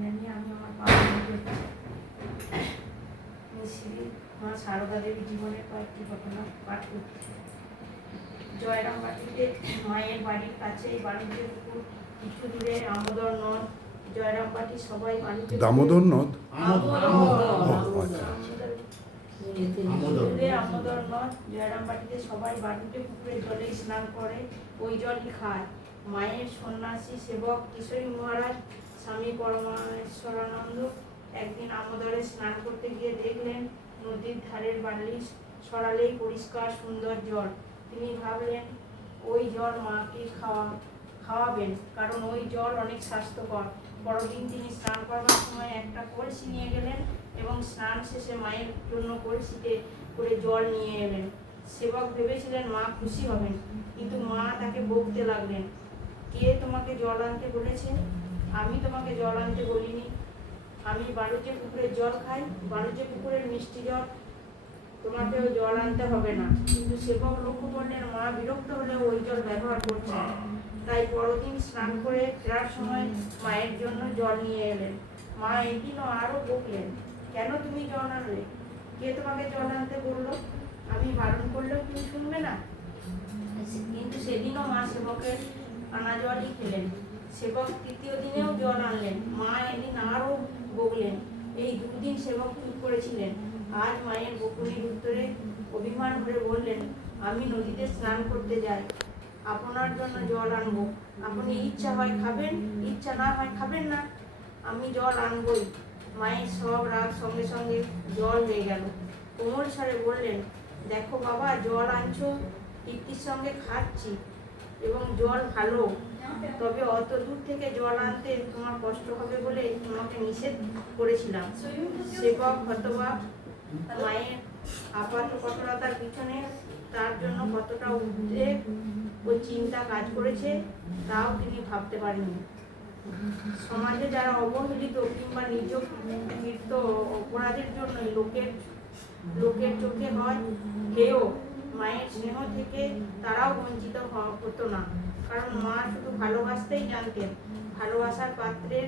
জানি আমি আমার পা শ্রী মা সারদা দেবী জীবনের কয়েকটি ঘটনা পাঠ করছি। জয়রামবাটিতে মায়ের বাড়ির কাছে বাণিজ্যের পুকুর, কিছু দূরে আমোদর নদ। জয়রামবাটি সবাই বাণিজ্য দামোদর নদ। আমোদর নদ। জয়রামবাটিতে সবাই বাণিজ্য পুকুরের জলে স্নান করে, ওই জলই খায়। মায়ের সন্ন্যাসী সেবক কিশোরী মহারাজ স্বামী পরমেশ্বরানন্দ একদিন আমোদরে স্নান করতে গিয়ে দেখলেন নদীর ধারের বালি সরালেই পরিষ্কার সুন্দর জল। তিনি ভাবলেন ওই জল মাকে খাওয়াবেন, কারণ ওই জল অনেক স্বাস্থ্যকর। পরদিন তিনি স্নান করবার সময় একটা কলসি নিয়ে গেলেন এবং স্নান শেষে মায়ের জন্য কলসিতে করে জল নিয়ে এলেন। সেবক ভেবেছিলেন মা খুশি হবেন, কিন্তু মা তাকে বকতে লাগলেন, কে তোমাকে জল আনতে বলেছে? আমি তোমাকে জল আনতে বলিনি। আমি বাণিজ্য পুকুরের জল খাই, বাণিজ্য পুকুরের মিষ্টি জল, তোমাকেও জল আনতে হবে না। কিন্তু সেবক লক্ষ্য করলেন মা বিরক্ত হলেও ওই জল ব্যবহার করছে। তাই পরদিন স্নান করে ফেরার সময় মায়ের জন্য জল নিয়ে এলেন। মা এদিনও আরো বকলেন, কেন তুমি জল আনলে? কে তোমাকে জল আনতে বললো? আমি বারণ করলেও তুমি শুনবে না। কিন্তু সেদিনও মা সেবকের আনা জলই খেলেন। সেবক তৃতীয় দিনেও জল আনলেন। মা এদিন আরো বকলেন। এই দুদিন সেবক চুপ করেছিলেন। আজ মায়ের বকুনির উত্তরে অভিমান ভরে বললেন, আমি নদীতে স্নান করতে যাই, আপনার জন্য জল আনবো। আপনি ইচ্ছা হয় খাবেন, ইচ্ছা না হয় খাবেন না, আমি জল আনবই। মায়ের সব রাগ সঙ্গে সঙ্গে জল হয়ে গেল। কোমল স্বরে বললেন, দেখো বাবা, জল আনছো, তৃপ্তির সঙ্গে খাচ্ছি এবং জল ভালো, তবে অত দূর থেকে জল আনতে তোমার কষ্ট হবে বলে তোমাকে নিষেধ করেছিলাম। সেবক হতবাক। মায়ের আপাত কঠোরতার পিছনে তার জন্য কতটা উদ্বেগ ও চিন্তা কাজ করেছে তাও তিনি ভাবতে পারেননি। সমাজে যারা অবহেলিত কিংবা নিযুক্ত অপরাধের জন্য লোকের চোখে হয় হেয়, মায়ের স্নেহ থেকে তারাও বঞ্চিত হতো না, কারণ মা শুধু ভালোবাসতেই জানতেন। ভালোবাসার পাত্রের